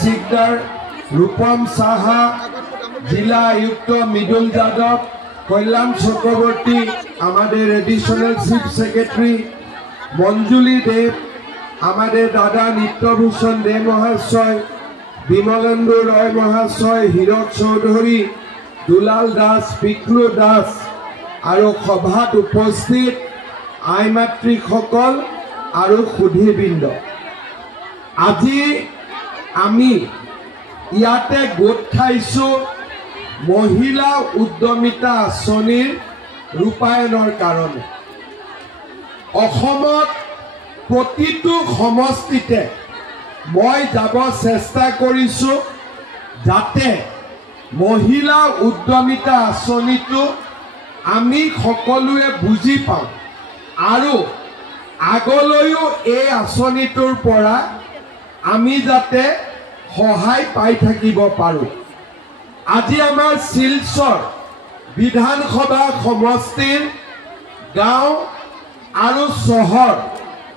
সিকদার, রূপম সাহা, जिला आयुक्त मृदुल यादव, कल्याण चक्रवर्ती, हमारे एडिशनल चीफ सेक्रेटरी मंजुली देव, हमारे दादा नित्यभूषण दे महाशय, विमलेंदु रॉय महाशय, हीरक चौधरी, दुलाल दास, पिकलू दास और सभात उपस्थित आई मातृসকল और सुधीबृंद। আজি आमी इयाते गोट खाइছো महिला उद्यमिता आँचनिर रूपायনৰ কাৰণে। অসমত প্ৰতিটো সমষ্টিতে মই যাব চেষ্টা কৰিছো যাতে महिला उद्यमिता आँचनिটো আমি সকলোৱে বুজি পাওঁ আৰু আগলৈও এই আঁচনিটোৰ পৰা আমি যাতে সহায় পাই থাকিব পাৰো। আজি আমাৰ শিলচৰ বিধানসভা সমষ্টিৰ গাঁও আৰু চহৰ